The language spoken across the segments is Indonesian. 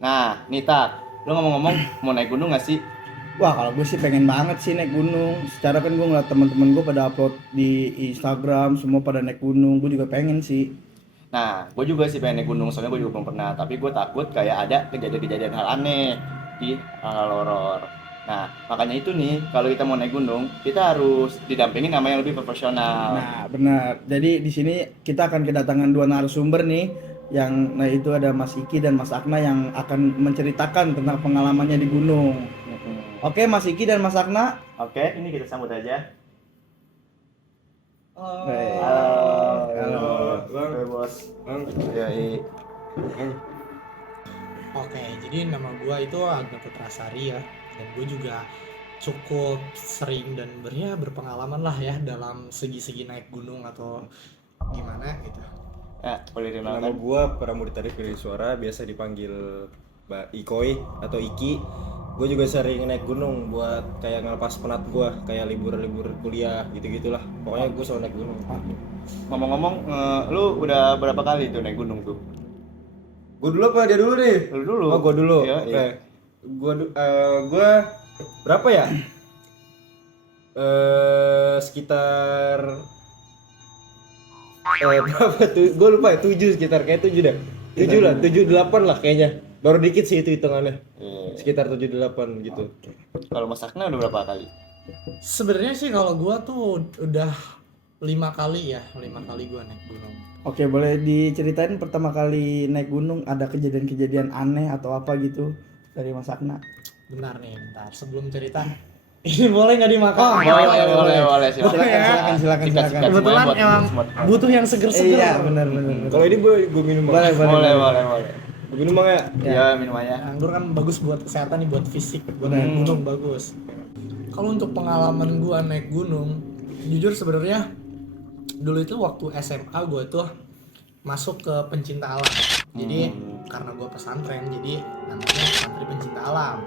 Nah, nih Tak, lu ngomong-ngomong mau naik gunung nggak sih? Wah, kalau gue sih pengen banget sih naik gunung. Secara kan gue ngeliat teman-teman gue pada upload di Instagram, semua pada naik gunung. Gue juga pengen sih. Nah, gue juga sih pengen naik gunung, soalnya gue juga belum pernah. Tapi gue takut kayak ada kejadian-kejadian hal aneh di hal horor. Nah, makanya itu nih, kalau kita mau naik gunung, kita harus didampingin sama yang lebih profesional. Nah, benar. Jadi di sini kita akan kedatangan dua narasumber nih, yang nah itu ada Mas Iki dan Mas Akna yang akan menceritakan tentang pengalamannya di gunung. Oke, Mas Iki dan Mas Akna. Oke, ini kita sambut aja. Halo. Halo, Bang. halo bos. Bang. Yoi. Oke, jadi nama gue itu Agna Putrasari ya, dan gue juga cukup sering dan berpengalaman lah ya dalam segi-segi naik gunung atau gimana gitu. Ya, boleh Nama dikenalkan. gua Pramudita Rifki Suara, biasa dipanggil Mbak Ikoi atau Iki. Gue juga sering naik gunung buat kayak ngelepas penat gua, kayak libur-libur kuliah gitu-gitulah. Pokoknya gue selalu naik gunung. Ngomong-ngomong, lu udah berapa kali tuh naik gunung tuh? Gue dulu apa dia dulu nih? Lu dulu. Oh, gue dulu. Iya, Oke. iya. Gua berapa ya? Sekitar berapa tuh? Gue lupa ya, 7 sekitar kayak 7 dah. 7 lah, 7 8 lah kayaknya. Baru dikit sih itu hitungannya. Iya. Sekitar 7 8 gitu. Kalau Mas Akna udah berapa kali? Sebenarnya sih kalau gue tuh udah 5 kali gue naik gunung. Oke, boleh diceritain pertama kali naik gunung ada kejadian-kejadian aneh atau apa gitu dari Mas Akna? Bentar nih, sebelum cerita ini boleh nggak dimakan? Boleh. Silakan. Kebetulan emang butuh yang seger-seger. Iya, benar. Kalau ini gue minum Boleh. Boleh. Gue minum bang ya. Ya, minum aja. Anggur kan bagus buat kesehatan nih, buat fisik, buat naik gunung bagus. Kalau untuk pengalaman gua naik gunung, jujur sebenarnya dulu itu waktu SMA gua tuh masuk ke pencinta alam. Jadi karena gua pesantren, jadi namanya santri pencinta alam.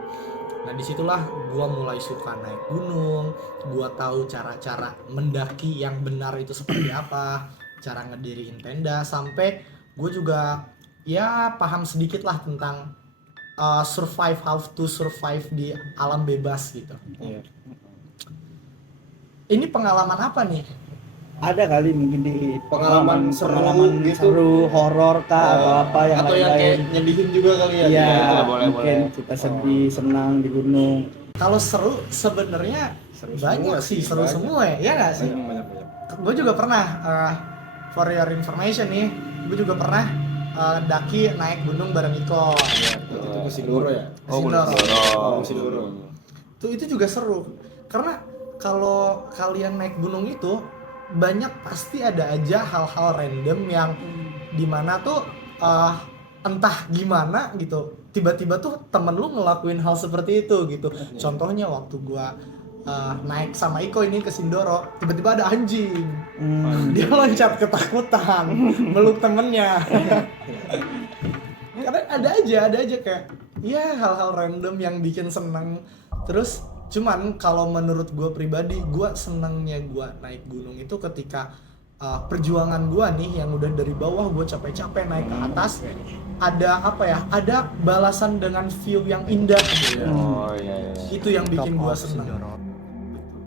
Nah disitulah gua mulai suka naik gunung, gua tahu cara-cara mendaki yang benar itu seperti apa, cara ngediriin tenda, sampai gue juga ya paham sedikit lah tentang how to survive di alam bebas gitu. Iya. Ini pengalaman apa nih? Ada kali mungkin di Pengalaman seru gitu. seru, horor kah atau apa yang Atau yang kayak lain-lain. nyedihin juga kali ya. Iya, boleh. mungkin kita sedih, senang di gunung. Kalau seru sebenarnya Seru banyak semua sih, sih, seru banyak. semua ya nggak sih? Banyak. Gue juga pernah, for your information nih, gue juga pernah daki naik gunung bareng Iko. Itu Gunung Sindoro ya. Sindoro. Sindoro. Itu juga seru karena kalau kalian naik gunung itu banyak pasti ada aja hal-hal random yang dimana tuh entah gimana gitu tiba-tiba tuh temen lu ngelakuin hal seperti itu gitu. Contohnya waktu gua naik sama Iko ini ke Sindoro, tiba-tiba ada anjing. Dia loncat ketakutan meluk temennya. Karena ada aja kayak ya hal-hal random yang bikin seneng. Terus cuman kalau menurut gue pribadi, gue senengnya gue naik gunung itu ketika perjuangan gue nih yang udah dari bawah gue capek-capek naik ke atas, ada apa ya, ada balasan dengan view yang indah gitu. Oh iya. Itu yang bikin gue seneng.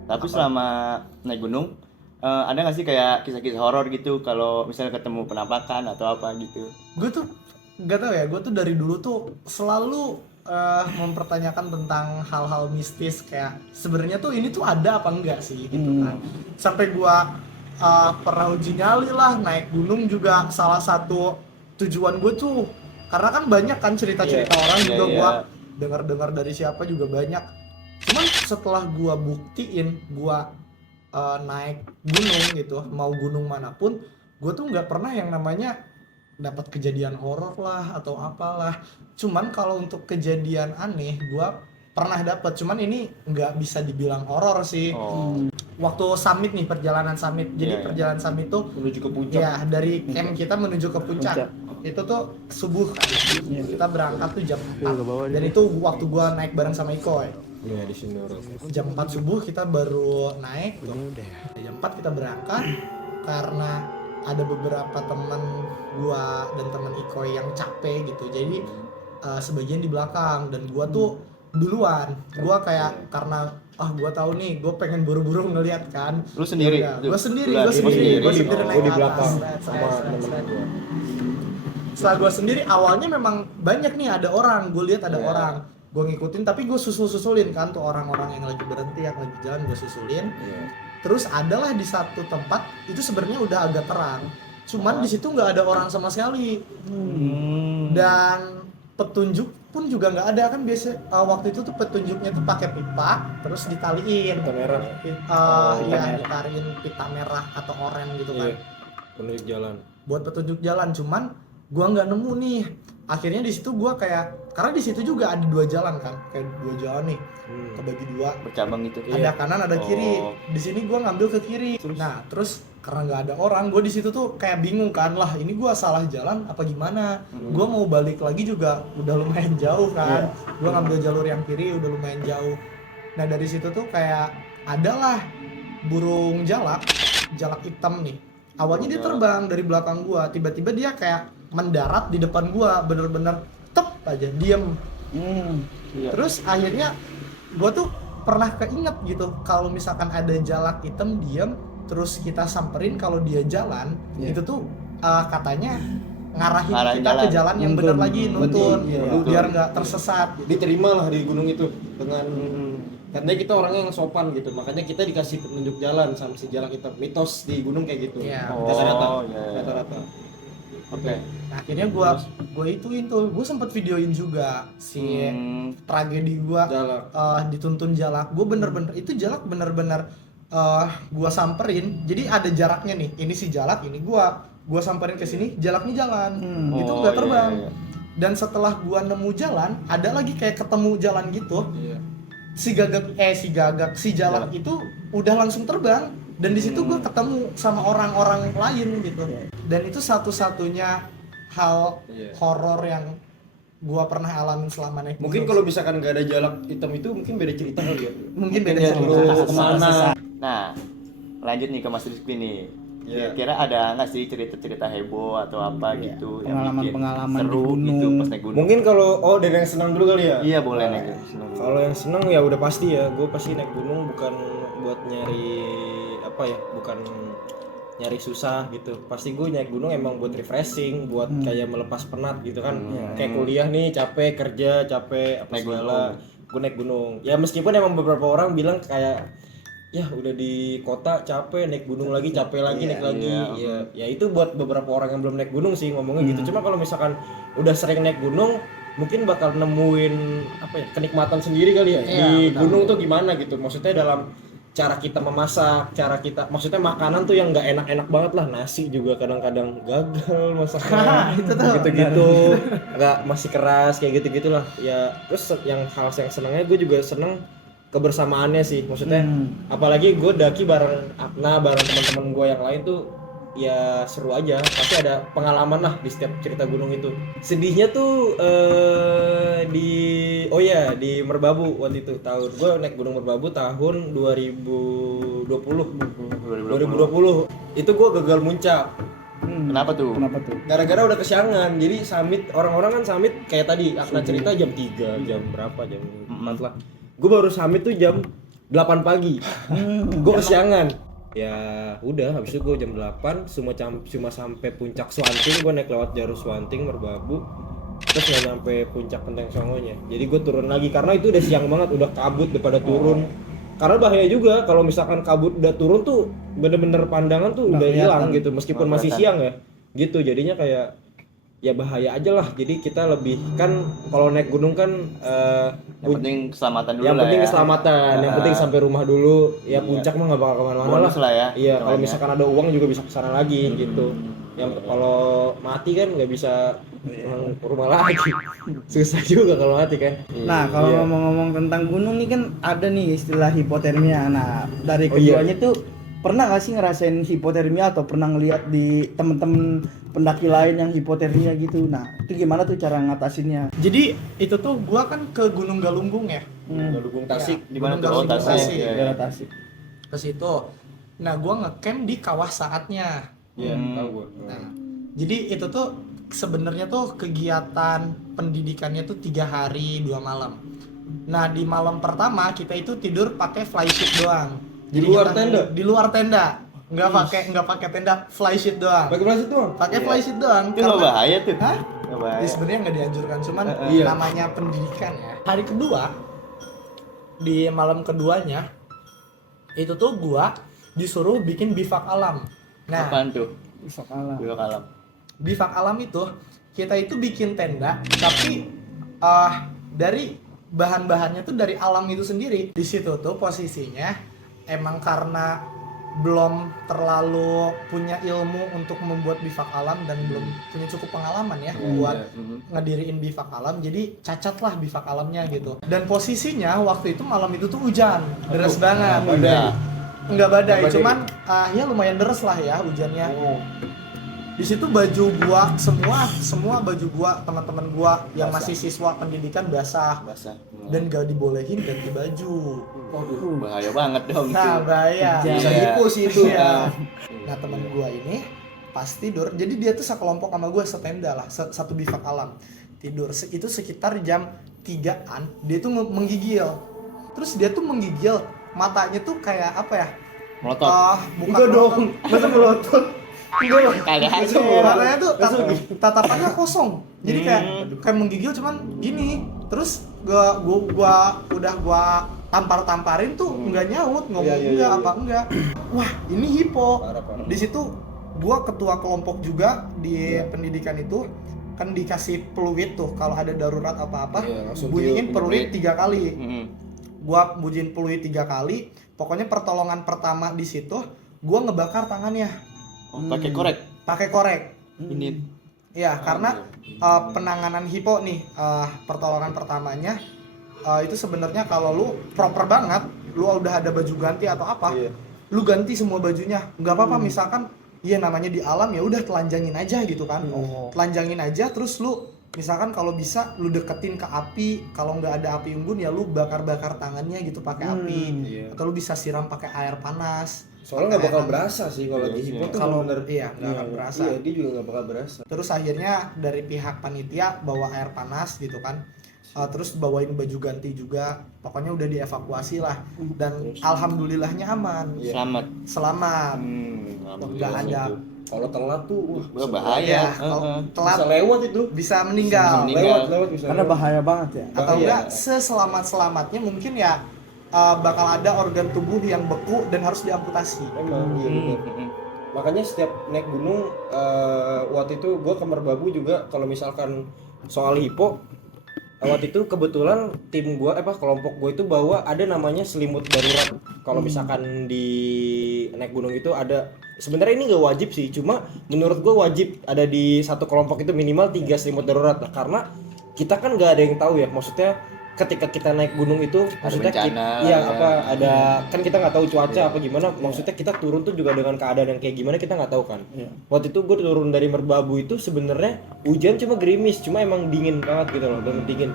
Tapi selama naik gunung, ada nggak sih kayak kisah-kisah horor gitu kalau misalnya ketemu penampakan atau apa gitu? Gue tuh gak tau ya, gue tuh dari dulu tuh selalu mempertanyakan tentang hal-hal mistis, kayak sebenarnya tuh ini tuh ada apa enggak sih gitu kan. Sampai gue pernah uji nyali lah naik gunung juga. Salah satu tujuan gue tuh karena kan banyak kan cerita-cerita orang juga gue dengar-dengar dari siapa juga banyak. Cuman setelah gue buktiin gue naik gunung gitu, mau gunung manapun, gue tuh nggak pernah yang namanya dapat kejadian horor lah atau apalah. Cuman kalau untuk kejadian aneh gue pernah dapat, cuman ini nggak bisa dibilang horor sih. Waktu summit nih, perjalanan summit. Jadi perjalanan summit tuh Menuju ke puncak. ya dari camp kita menuju ke puncak. Itu tuh subuh kan. Kita berangkat tuh jam 4. Dan itu waktu gue naik bareng sama Iko ya. Iya di Sindoro. Jam 4 subuh kita baru naik tuh. Jam 4 kita berangkat karena ada beberapa teman gua dan teman Iko yang capek gitu. Jadi sebagian di belakang, dan gua tuh duluan. Gua kayak karena gua tahu nih, gua pengen buru-buru ngeliat kan. Lu sendiri? Gua sendiri Lu sendiri. gua sendiri Gue naik di ke belakang atas. sama temen-temen gue. Setelah gue sendiri, awalnya memang banyak nih ada orang, gue lihat ada Iya. orang, gue ngikutin, tapi gue susulin kan tuh orang-orang yang lagi berhenti, yang lagi jalan gue susulin. Iya. Terus adalah di satu tempat itu sebenarnya udah agak terang, cuman di situ nggak ada orang sama sekali, dan petunjuk pun juga nggak ada kan. Biasa waktu itu tuh petunjuknya tuh pakai pipa, terus ditaliin, Pita merah. ditariin pita merah atau oranye gitu kan. Iya. Penunjuk jalan. Buat petunjuk jalan, cuman gua nggak nemu nih. Akhirnya di situ gua kayak, karena di situ juga ada 2 jalan kan, kayak 2 jalan nih, kebagi 2, Bercabang gitu. ada kanan ada kiri. Oh. Di sini gua ngambil ke kiri. Nah terus karena nggak ada orang, gua di situ tuh kayak bingung kan, lah ini gua salah jalan apa gimana. Gua mau balik lagi juga udah lumayan jauh kan. Gua ngambil jalur yang kiri udah lumayan jauh. Nah dari situ tuh kayak adalah burung jalak hitam nih. Awalnya dia terbang dari belakang gua, tiba-tiba dia kayak mendarat di depan gua, bener-bener tep aja diem. Iya. Terus akhirnya gua tuh pernah keinget gitu, kalau misalkan ada jalak hitam diem, terus kita samperin kalau dia jalan, itu tuh katanya ngarahin Ngarahin kita ke jalan. jalan yang Nuntun. benar lagi, nuntun, Iya. biar nggak tersesat. Diterima lah di gunung itu dengan katanya kita orangnya yang sopan gitu, makanya kita dikasih petunjuk jalan sama si jalak hitam. Mitos di gunung kayak gitu. Iya. Rata-rata. iya. Rata-rata. Oke. Nah, akhirnya gua ituin tuh, gua sempat videoin juga si tragedi gua Jalak. dituntun jalak. Gua bener-bener itu jalak bener-bener gua samperin. Jadi ada jaraknya nih. Ini si jalak, ini gua samperin ke sini, jalaknya jalan. Itu Oh, nggak iya, terbang. iya. Dan setelah gua nemu jalan, ada lagi kayak ketemu jalan gitu. Iya. Si jalak itu udah langsung terbang, dan di situ gue ketemu sama orang-orang lain gitu. Dan itu satu-satunya hal Iya. horor yang gue pernah alamin selama naik Mungkin gunung. kalau misalkan nggak ada jalak hitam itu mungkin beda cerita kali ya. Mungkin beda ya, cerita. lu kemana? Nah, lanjut nih ke Mas Rizky nih. Iya. Kira-kira ada nggak sih cerita-cerita heboh atau apa gitu yang bikin Pengalaman-pengalaman seru di gunung. gitu pas naik gunung? Mungkin kalau dari yang senang dulu kali ya. Iya boleh naik gunung. Kalau yang seneng ya udah pasti ya, gue pasti naik gunung bukan buat nyari apa ya, bukan nyari susah gitu. Pasti gue naik gunung emang buat refreshing, buat kayak melepas penat gitu kan. Kayak kuliah nih capek, kerja capek, apa Naik segala. Gue naik gunung. Ya meskipun emang beberapa orang bilang kayak ya udah di kota capek, naik gunung lagi capek lagi, naik lagi. Ya itu buat beberapa orang yang belum naik gunung sih ngomongnya gitu. Cuma kalau misalkan udah sering naik gunung, mungkin bakal nemuin apa ya, kenikmatan sendiri kali ya di gunung tuh gimana gitu. Maksudnya dalam cara kita memasak, cara kita, maksudnya makanan tuh yang nggak enak-enak banget lah, nasi juga kadang-kadang gagal masaknya, gitu-gitu, nggak masih keras kayak gitu-gitu lah. Ya terus yang hal yang senangnya gue juga seneng kebersamaannya sih, maksudnya apalagi gue daki bareng Akna, bareng teman-teman gue yang lain tuh ya seru aja, pasti ada pengalaman lah di setiap cerita gunung itu. Sedihnya tuh di Merbabu waktu itu, tahun gue naik gunung Merbabu tahun 2020 itu gue gagal muncak. Kenapa tuh? Kenapa tuh? Gara-gara udah kesiangan, jadi summit, orang-orang kan summit kayak tadi Akna cerita jam 3, jam berapa, jam 4 lah. Gue baru summit tuh jam 8 pagi. Gue kesiangan. Ya udah, habis itu gue jam 8 cuma sampai puncak Swanting, gue naik lewat jalur Swanting Merbabu. Terus nggak nyampe puncak Penteng Songonya. Jadi gue turun lagi karena itu udah siang banget, udah kabut udah pada turun. Karena bahaya juga kalau misalkan kabut udah turun tuh bener-bener pandangan tuh udah hilang gitu, meskipun masih siang ya. Gitu jadinya kayak ya bahaya aja lah. Jadi kita lebih kan kalau naik gunung kan Yang penting keselamatan dulu yang lah penting ya. keselamatan, yang penting sampai rumah dulu. Ya puncak mah nggak bakal kemana-mana lah. Bonus lah ya. Iya, kalau hitungannya. misalkan ada uang juga bisa kesana lagi gitu. Yang kalau mati kan nggak bisa pulang ke rumah lagi. Susah juga kalau mati kan. Nah, kalau ngomong-ngomong tentang gunung nih kan ada nih istilah hipotermia. Nah, dari keduanya tuh pernah gak sih ngerasain hipotermia atau pernah ngeliat di temen-temen pendaki lain yang hipotermia gitu? Nah, itu gimana tuh cara ngatasinnya? Jadi itu tuh gua kan ke Gunung Galunggung ya. Galunggung Tasik. Di mana Gunung tuh? Oh, Galunggung, Tasik. Tasik. Iya, Daerah Tasik. Ke situ. Nah, gua ngecamp di kawah saatnya. Iya, tahu gua. Nah, jadi itu tuh sebenarnya tuh kegiatan pendidikannya tuh 3 hari 2 malam. Nah di malam pertama kita itu tidur pakai flysheet doang. Di luar kita- tenda? Di luar tenda. Nggak pakai tenda, flysheet doang. Pakai plastik doang. Pakai Iya. flysheet doang. Itu nggak bahaya tuh. Hah? Nggak bahaya. Ya sebenarnya nggak dianjurkan, cuman Iya. namanya pendidikan ya. Hari kedua, di malam keduanya itu tuh gua disuruh bikin bivak alam. Nah, Apaan tuh? Bisa kalah. Dua kalam. bivak alam itu kita itu bikin tenda, tapi dari bahan-bahannya tuh dari alam itu sendiri. Di situ tuh posisinya emang karena belum terlalu punya ilmu untuk membuat bivak alam dan belum punya cukup pengalaman ya buat ngediriin bivak alam, jadi cacat lah bivak alamnya gitu. Dan posisinya waktu itu malam itu tuh hujan deras banget. Udah. Nggak badai, Nggak badai. cuman ya lumayan deres lah ya hujannya. Oh. Di situ baju gua semua baju gua, teman-teman gua yang masih siswa pendidikan basah Basah. dan gak dibolehin ganti baju. Bahaya banget dong Nah, itu. bahaya. Bisa Iya. nipu sih itu. Iya. Nah, teman gua ini pas tidur, jadi dia tuh sekelompok sama gua setenda lah, satu bivak alam. Tidur itu sekitar jam 3-an, dia tuh menggigil. Terus dia tuh menggigil, matanya tuh kayak apa ya? Melotot. Bukan Enggak dong. Masa melotot? Enggak dong. Kagak aja. Matanya tuh tatapannya kosong. Jadi kayak menggigil cuman gini. Terus gua tamparin tuh nggak nyaut, ngomong Iya, enggak iya. apa enggak. Wah, ini hipo. Parah. Di situ gua ketua kelompok juga di pendidikan itu, kan dikasih peluit tuh kalau ada darurat apa-apa, Iya, langsung bunyiin tiup, peluit 3 kali. Mm-mm. Gua bunyiin peluit 3 kali. Pokoknya pertolongan pertama di situ gua ngebakar tangannya Oh, pakai korek. pakai korek. Ini Ya, karena penanganan hipo nih, pertolongan pertamanya itu sebenarnya kalau lu proper banget, lu udah ada baju ganti atau apa, Iya. lu ganti semua bajunya. Nggak apa-apa, misalkan iya namanya di alam ya udah telanjangin aja gitu kan. Telanjangin aja, terus lu misalkan kalau bisa lu deketin ke api, kalau nggak ada api unggun ya lu bakar-bakar tangannya gitu pakai api. Iya. Atau lu bisa siram pakai air panas. Soalnya nggak bakal Pakai air berasa sih kalau lagi hipo tuh Kalau- bener. iya, nggak akan berasa. Iya, dia juga nggak bakal berasa. Terus akhirnya dari pihak panitia bawa air panas gitu kan. Terus bawain baju ganti juga. Pokoknya udah dievakuasi lah. Dan alhamdulillahnya aman. Iya. selamat. Selamat. Nggak Nggak ada. Kalau telat tuh Wah, bahaya. Ya, kalau Heeh. telat bisa lewat itu. bisa meninggal. Bisa meninggal. Lewat bisa. Karena lewat. bahaya banget ya. Atau Bahaya. enggak seselamat-selamatnya mungkin ya bakal ada organ tubuh yang beku dan harus diamputasi. Emang iya bener. Mm-mm. Makanya setiap naik gunung waktu itu gue ke Merbabu juga kalau misalkan soal hipo waktu itu kebetulan tim gue kelompok gue itu bawa ada namanya selimut darurat. Kalau misalkan di naik gunung itu ada, sebenarnya ini nggak wajib sih, cuma menurut gue wajib ada di satu kelompok itu minimal 3 selimut darurat lah, karena kita kan nggak ada yang tahu ya, maksudnya ketika kita naik gunung itu maksudnya bencana, iya ya. apa ada kan kita nggak tahu cuaca apa gimana, maksudnya kita turun tuh juga dengan keadaan yang kayak gimana kita nggak tahu kan. Waktu itu gue turun dari Merbabu itu sebenarnya hujan cuma gerimis, cuma emang dingin banget gitu loh, bener dingin.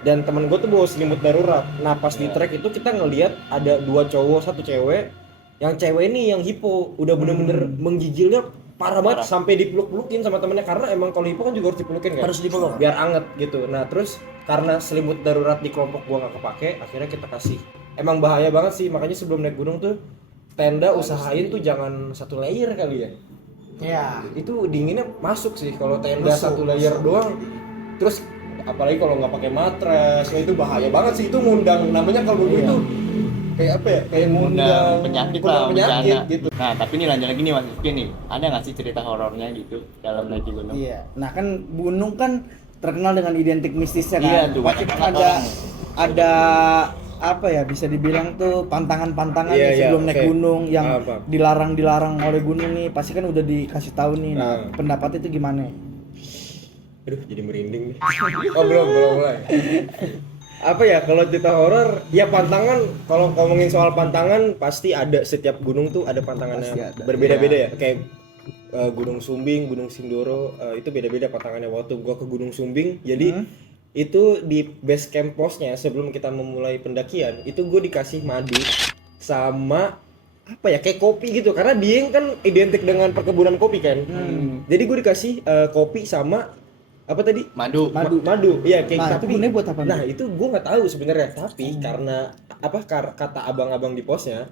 Dan temen gue tuh bawa selimut darurat. Nah pas di trek itu kita ngelihat ada 2 cowok 1 cewek. Yang cewek ini yang hipo udah bener-bener menggigilnya parah banget sampai dipeluk-pelukin sama temennya, karena emang kalau hipo kan juga harus dipelukin kan, Harus dipeluk. biar anget gitu. Nah terus karena selimut darurat di kelompok gua nggak kepake, akhirnya kita kasih. Emang bahaya banget sih, makanya sebelum naik gunung tuh tenda usahain tuh jangan 1 layer kali ya. Ya. Itu dinginnya masuk sih kalau tenda Masuk, 1 layer masuk. doang. Terus apalagi kalau nggak pakai matras, wah itu bahaya banget sih, itu ngundang namanya kalau gue itu kayak apa ya, kayak ngundang penyakit ngundang lah, penyakit bencana. gitu. Nah, tapi ini lanjut lagi nih Mas Rizky nih. Ada nggak sih cerita horornya gitu dalam naik gunung? Iya. Nah kan gunung kan terkenal dengan identik mistisnya kan. Iya, tuh, Pasti banyak kan banget ada orang. ada apa ya, bisa dibilang tuh pantangan-pantangan Iya, nih iya, sebelum naik oke. gunung yang Apa? dilarang oleh gunung nih, pasti kan udah dikasih tahu nih. Nah, Nah. pendapat itu gimana? Aduh jadi merinding nih. Oh belum mulai. Apa ya kalau cerita horor ya, pantangan, kalau ngomongin soal pantangan pasti ada, setiap gunung tuh ada pantangannya Pasti ada. berbeda-beda ya, kayak Gunung Sumbing, Gunung Sindoro itu beda-beda pantangannya. Waktu gua ke Gunung Sumbing jadi itu di base camp posnya sebelum kita memulai pendakian itu gue dikasih madu sama apa ya, kayak kopi gitu, karena Dieng kan identik dengan perkebunan kopi kan. Jadi gue dikasih kopi sama apa tadi, Madu. madu iya, kayak Nah, itu tapi gunanya buat apa? nah itu gue nggak tahu sebenarnya, tapi karena apa, kata abang-abang di posnya,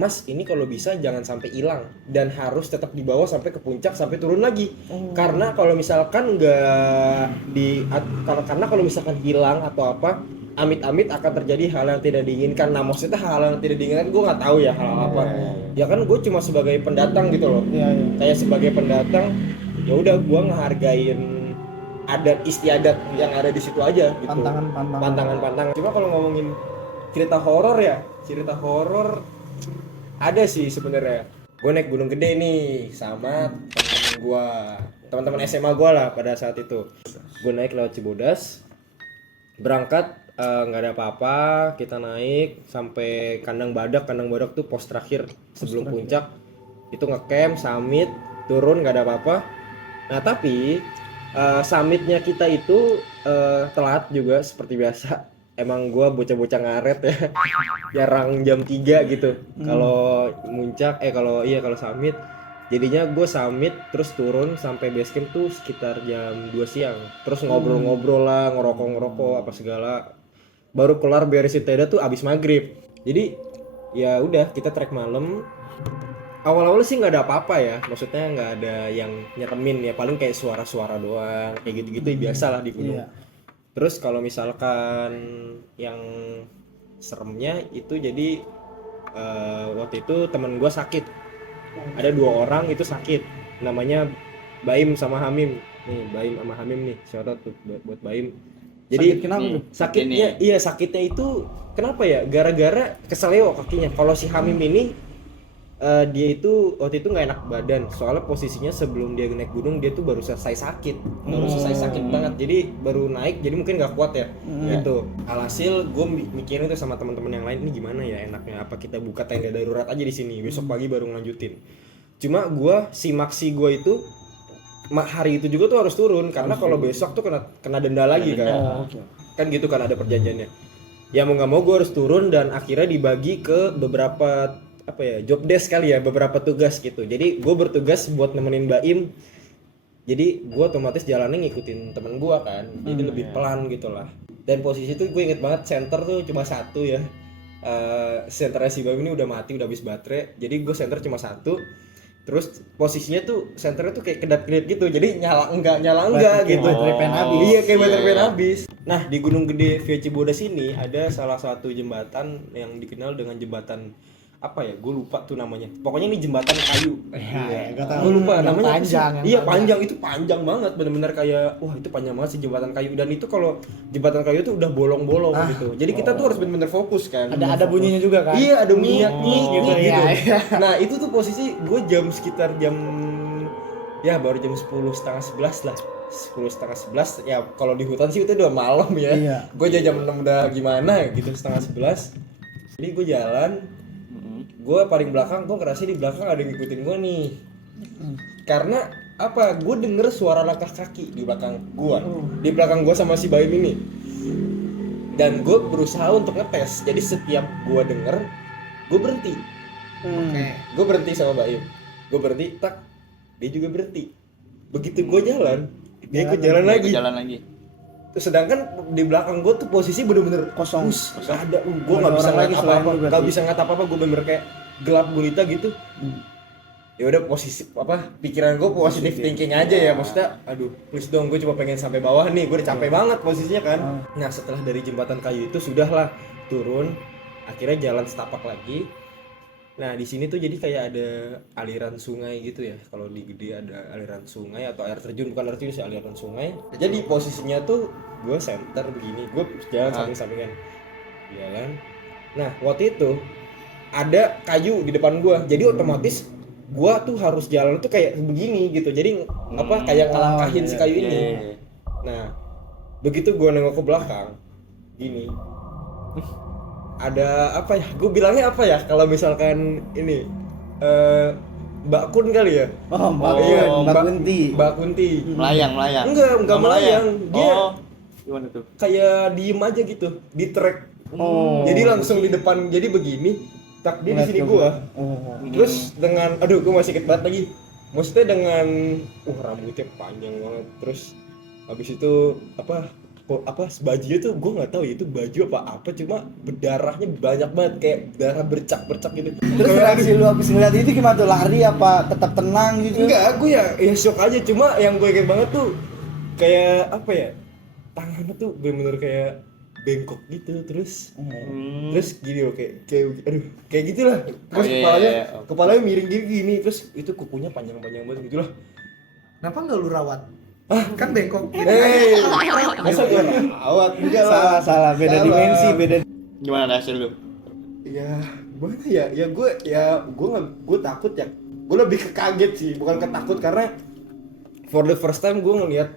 Mas ini kalau bisa jangan sampai hilang dan harus tetap dibawa sampai ke puncak sampai turun lagi. Karena kalau misalkan karena kalau misalkan hilang atau apa, amit-amit akan terjadi hal yang tidak diinginkan. Nah maksudnya hal yang tidak diinginkan gue nggak tahu ya hal apa. Ya kan gue cuma sebagai pendatang gitu loh. Kayak sebagai pendatang, ya udah gue ngehargain adat istiadat yang ada di situ aja gitu. Pantangan. Cuma kalau ngomongin cerita horor ada sih sebenarnya. Gue naik Gunung Gede nih sama teman-teman SMA gue lah pada saat itu. Gue naik lewat Cibodas, berangkat nggak ada apa-apa, kita naik sampai kandang badak tuh pos terakhir sebelum puncak. Itu ngecamp, summit, turun nggak ada apa-apa. Nah tapi summitnya kita itu telat juga seperti biasa. Emang gua bocah-bocah ngaret ya. Jarang jam 3 gitu. Kalau kalau summit. Jadinya gue summit terus turun sampai base camp tuh sekitar jam 2 siang. Terus ngobrol-ngobrol lah, ngerokok apa segala. Baru kelar beresin tenda tuh abis maghrib. Jadi ya udah kita trek malam. Awal-awal sih nggak ada apa-apa ya, maksudnya nggak ada yang nyeremin ya, paling kayak suara-suara doang, kayak gitu-gitu biasa lah di gunung. Terus kalau misalkan yang seremnya itu jadi waktu itu temen gue sakit, ada 2 orang itu sakit, namanya Baim sama Hamim. Nih Baim sama Hamim nih, shout out tuh buat Baim. Jadi sakitnya sakitnya itu kenapa ya? Gara-gara keseleo kakinya. Kalau si Hamim ini dia itu waktu itu nggak enak badan, soalnya posisinya sebelum dia naik gunung dia tuh baru selesai sakit banget, jadi baru naik, jadi mungkin nggak kuat ya gitu. Alhasil gue mikirin tuh sama teman-teman yang lain, ini gimana ya enaknya, apa kita buka tenda darurat aja di sini, besok pagi baru ngelanjutin. Cuma gue si gue itu hari itu juga tuh harus turun karena kalau besok tuh kena denda lagi kan. Kan gitu kan ada perjanjiannya. Ya mau nggak mau gue harus turun dan akhirnya dibagi ke beberapa job desk kali ya, beberapa tugas gitu. Jadi gue bertugas buat nemenin Baim. Jadi gue otomatis jalannya ngikutin temen gue kan. Jadi lebih pelan gitu lah. Dan posisi itu gue inget banget center tuh cuma 1 ya. Senternya si Baim ini udah mati, udah habis baterai. Jadi gue center cuma 1. Terus posisinya tuh senternya tuh kayak kedap-kedip gitu. Jadi nyala enggak gitu. Baterai pengen habis. Iya, kayak baterai pengen habis. Nah, di Gunung Gede via Cibodas ini ada salah satu jembatan yang dikenal dengan jembatan apa ya? Gue lupa tuh namanya. Pokoknya ini jembatan kayu. Gue lupa namanya. Panjang, itu panjang banget, benar-benar kayak wah itu panjang banget sih jembatan kayu. Dan itu kalau jembatan kayu tuh udah bolong-bolong gitu. Jadi kita tuh harus benar-benar fokus kan. Ada bunyinya juga kan? Iya, ada bunyinya gitu. Iya. Nah, itu tuh posisi gue sekitar jam baru jam 10:30 11 lah. 10:30 11 ya, kalau di hutan sih itu udah malam ya. Iya. Gue jam 6 udah gimana gitu, 10:30. Jadi gue jalan, gue paling belakang, gue ngerasa di belakang ada yang ngikutin gue nih. Karena apa? Gue denger suara langkah kaki di belakang gue, di belakang gue sama si Baim ini. Dan gue berusaha untuk ngetes. Jadi setiap gue denger, gue berhenti. Gue berhenti sama Baim. Gue berhenti, tak, dia juga berhenti. Begitu gue jalan, dia ikut jalan lagi. Terus sedangkan di belakang gue tuh posisi bener-bener kosong. Gak ada, gue nggak bisa ngeliat apa-apa, nggak bisa ngeliat apa-apa, gue bener kayak gelap gulita gitu. Ya udah posisi pikiran gue positive thinking aja ya, maksudnya aduh please dong, gue cuma pengen sampai bawah nih, gue udah capek banget posisinya kan. Nah setelah dari jembatan kayu itu sudahlah turun, akhirnya jalan setapak lagi. Nah di sini tuh jadi kayak ada aliran sungai gitu ya. Kalau di Gede ada aliran sungai atau air terjun, bukan air terjun sih, aliran sungai. Jadi posisinya tuh gue center begini, gue jalan samping-sampingan jalan. Nah waktu itu ada kayu di depan gue, jadi otomatis gue tuh harus jalan tuh kayak begini gitu. Jadi kayak ngelangkahin si kayu ini. Nah begitu gue nengok ke belakang gini, ada apa ya, gue bilangnya apa ya kalau misalkan ini Mbak Kun kali ya. Mbak Kunti melayang enggak melayang, dia gimana tuh, kayak diem aja gitu di trek. Jadi langsung di depan, jadi begini Dia di Ngeliat sini ke gua. Oh. Terus dengan aduh gua masih inget banget lagi. Maksudnya dengan rambutnya panjang banget. Terus habis itu bajunya tuh gua nggak tahu ya itu baju apa cuma berdarahnya banyak banget kayak darah bercak-bercak gitu. Terus Kayak, reaksi lu habis ngeliat itu gimana tuh? Lari apa tetap tenang gitu? enggak, gue ya shock aja. Cuma yang gue inget banget tuh kayak apa ya, tangannya tuh bener-bener kayak bengkok gitu. Terus gini loh kayak aduh kayak gitulah. Terus iya, kepalanya iya. kepalanya miring gini. Terus itu kukunya panjang-panjang banget gitu lah. Kenapa nggak lu rawat? Kan bengkok gitu. Masa gue rawat? Enggak lah. Salah, beda Salah. dimensi, beda. Gimana hasil lu? Ya gimana ya gue takut ya. Gue lebih ke kaget sih, bukan ketakut, karena for the first time gue ngeliat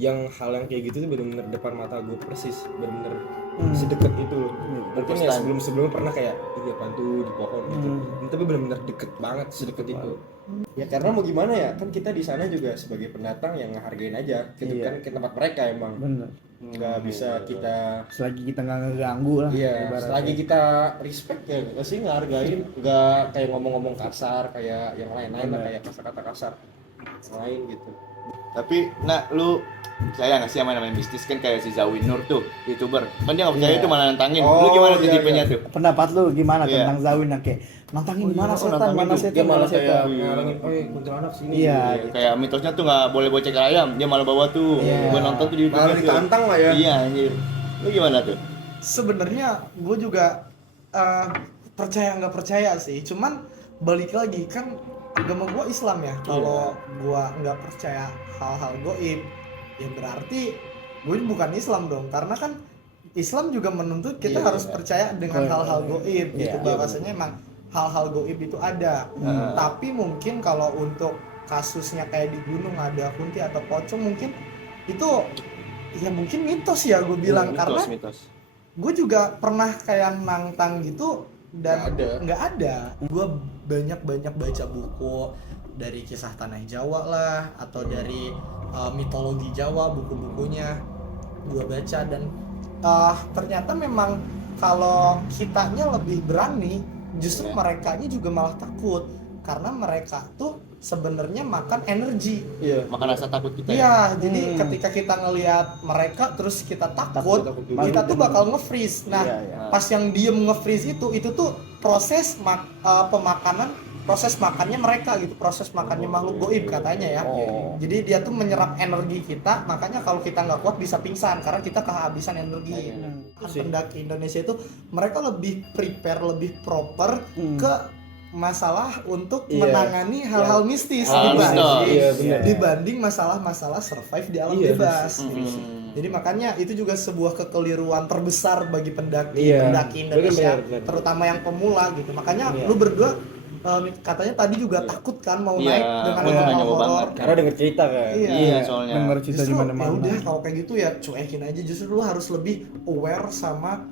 yang hal yang kayak gitu tuh bener-bener depan mata gue persis, bener-bener sedekat itu loh. Mungkin ya sebelum-sebelumnya pernah kayak iya apaan tuh di pohon gitu. Ini tapi bener-bener deket banget, sedekat itu. Ya karena mau gimana ya, kan kita di sana juga sebagai pendatang yang ngehargain aja gitu kan ke tempat mereka emang. Bener. Nggak bisa kita Selagi kita nggak ngeganggu lah. iya, ibaratnya. selagi kita respect ya nggak sih, ngehargain, nggak kayak ngomong-ngomong kasar kayak yang lain-lain lah, kayak kata-kata kasar lain gitu. Tapi lu percaya nggak sih sama namanya mistis? Kan kayak si Zawin Nur tuh, YouTuber. Kan dia nggak percaya itu malah nantangin. Lu Oh, gimana tuh iya, tipenya iya. tuh? Pendapat lu gimana Iya. tentang Zawin yang kayak nantangin mana setan, nantangin mana tuh. setan, Dia mana malah kayak setan. ngarangin, kuntilanak sini. Iya. gitu. Kayak mitosnya tuh nggak boleh bawa ceker ayam, dia malah bawa tuh. Iya. Gua nonton tuh di YouTube. Malah tuh. ditantang lah ya. Iya anjir. Lu gimana tuh? Sebenarnya gue juga percaya nggak percaya sih, cuman balik lagi kan agama gue Islam ya. Kalau gue nggak percaya hal-hal goib, ya berarti gue bukan Islam dong, karena kan Islam juga menuntut kita harus percaya dengan hal-hal goib gitu. Bahwasanya emang hal-hal goib itu ada. Tapi mungkin kalau untuk kasusnya kayak di gunung ada kunti atau pocong, mungkin itu ya mungkin mitos ya gue bilang, karena mitos. gue juga pernah kayak nantang gitu dan Nggak ada. nggak ada. Gue banyak baca buku dari kisah tanah Jawa lah, atau dari mitologi Jawa, buku-bukunya gue baca, dan ternyata memang kalau kitanya lebih berani, justru merekanya juga malah takut, karena mereka tuh sebenarnya makan energi. Iya. Makan rasa takut kita ya. Iya, jadi ketika kita ngelihat mereka terus kita takut, Takut dulu. kita tuh bakal nge-freeze. Nah, pas yang diem nge-freeze itu tuh proses pemakanan, proses makannya mereka gitu, proses makannya makhluk goib katanya ya. Jadi dia tuh menyerap energi kita, makanya kalau kita nggak kuat bisa pingsan karena kita kehabisan energi. Pendaki Indonesia itu mereka lebih prepare, lebih proper ke masalah untuk menangani hal-hal mistis dibanding masalah-masalah survive di alam bebas. Jadi makanya itu juga sebuah kekeliruan terbesar bagi pendaki Indonesia, benar. terutama yang pemula gitu. Makanya lu berdua katanya tadi juga takut kan mau naik dengan gua nanya hal-hal horor. banget. Karena denger cerita kan. Iya, soalnya. Denger cerita di Justru ya mana-mana. udah kalau kayak gitu ya cuekin aja, justru lu harus lebih aware sama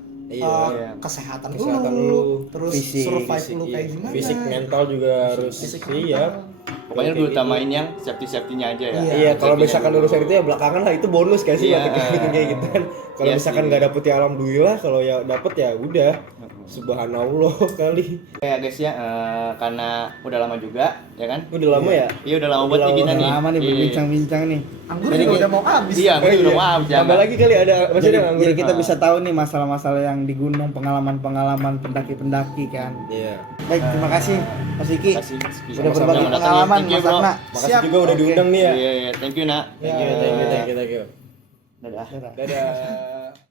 kesehatan lu, terus fisik, survive lu kayak gimana, Fisik mental juga harus siap. Pokoknya lu utamain yang safety-nya aja ya. Iya, kalau misalkan urusan itu ya belakangan lah, itu bonus kayak sih Iya. bikin kayak gitu kan. Kalau Iya misalkan sih. nggak dapet ya alhamdulillah, kalau ya dapet ya udah. Subhanallah kali. Kayak guys ya, karena udah lama juga, ya kan? Udah lama ya? Iya udah lama buat nih kita nih. Lama nih Iya. berbincang-bincang nih. anggur juga udah mau habis. Iya, gue udah mau Tambah lagi kali ada masih Jadi, ada anggur. jadi kita bisa tahu nih masalah-masalah yang di gunung, pengalaman-pengalaman pendaki-pendaki kan. Iya. Baik, terima kasih Mas Iki. Kasih Udah berbagi pengalaman Thank you, Mas bro. Akna. Makasih juga udah diundang nih ya. Iya, thank you nak. Thank you. Dadah. Dadah.